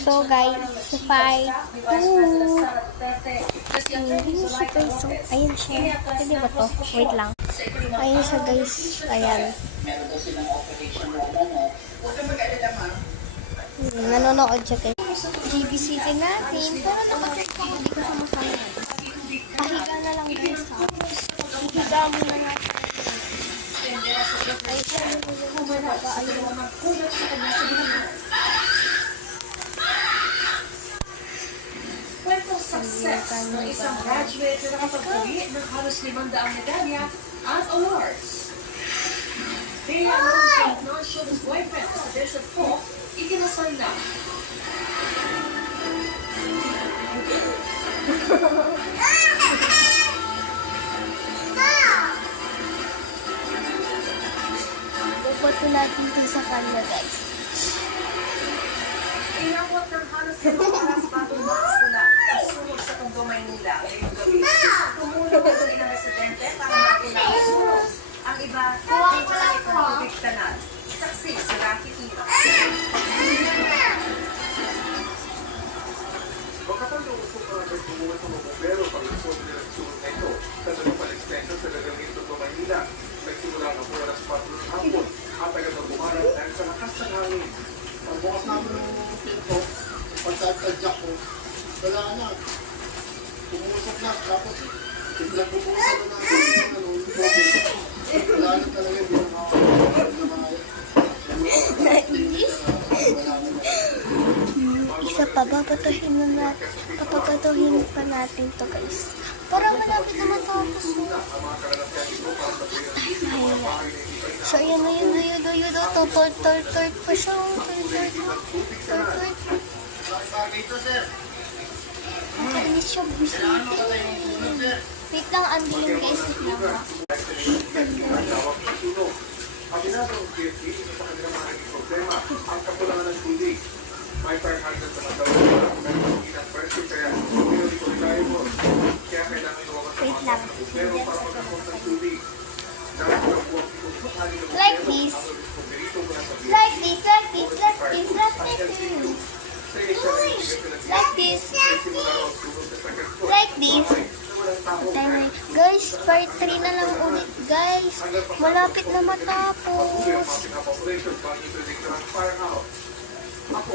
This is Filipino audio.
So guys, 5, 2, ayun siya. Pwede ba to? Wait lang. Ayun siya guys. Ayan. Nanonood siya guys. GBCT natin. Pero nakachek ko. Hindi ko sumasaya. Pahiga na lang guys. Higa mo na lang. Success ng isang graduate na nakapag-uwi ng halos 500 medalya at awards. Bea Alonso at non-showbiz boyfriend sa Bishop Falk, ikinasal na. Pupunto natin ito sa kanya guys. Inabot ng halos 5 oras bago makapula ang sunog sa Tondo, Maynila ngayong gabi. Tumulong ito ng residente para mapula ang sunog. Ang iba, hindi pa rin tubig tanan. Saksi si Rocky Tito. Makapag-uusap ang nagtumuha sa mga bombero pag-usap nila sa sunog na ito sa Dagupan Extension sa Lagangin, Tondo, Maynila. Nagsimula ng oras 4 ng hapon at agad na bumaran dahil sa lakas ng hangin. Ang bukas namin ng pinto, pagkatadyak ko, wala na. Pumusok na, tapos pinagbubusan na natin ng tubig. Wala na talaga yung Isa pa, babatuhin na natin. Papagatuhin pa natin to guys. Parang malapit na matapos mo. So, ayan na yun. Tort pa siya. Tort. Nakainis siya. Wait lang, andiling guys. Wait lang ha. Ang ginagawa ng PFD sa kanilang mga naging problema ang kakulangan ng tubig. May 500 na matawa pero hindi ng person kaya pinuli ko rin mo. Kaya kailangan lumakas sa mga ng bumbero para magkakot ng tubig. Dahil sa buwag kung sakali ng Like bumbero, this. ang responderito ko na sa PFD. Like this. Guys, part 3 na lang ulit guys. Malapit na matapos. Ako,